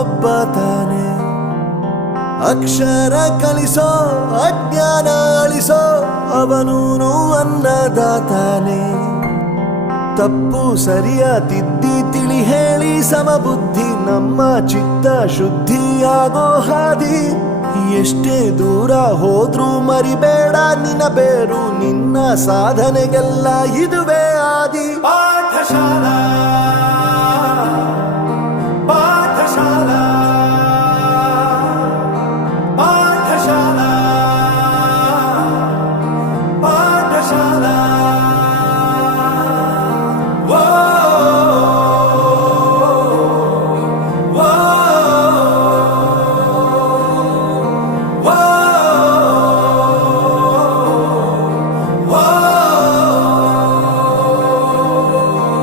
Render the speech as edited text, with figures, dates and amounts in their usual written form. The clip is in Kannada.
ಒಬ್ಬ ತಾನೆ. ಅಕ್ಷರ ಕಲಿಸೋ ಅಜ್ಞಾನ ಅಳಿಸೋ ಅವನೂನು ಅನ್ನದಾತಾನೆ. ತಪ್ಪು ಸರಿಯ ತಿದ್ದಿ ತಿಳಿ ಹೇಳಿ ಸಮಬುದ್ಧಿ ನಮ್ಮ ಚಿತ್ತ ಶುದ್ಧಿಯಾಗೋ ಹಾದಿ. ಎಷ್ಟೇ ದೂರ ಹೋದ್ರೂ ಮರಿಬೇಡ ನಿನ್ನ ಬೇರು, ನಿನ್ನ ಸಾಧನೆಗೆಲ್ಲ ಇದುವೇ ಆದಿ. ಪಾಠಶಾಲೆ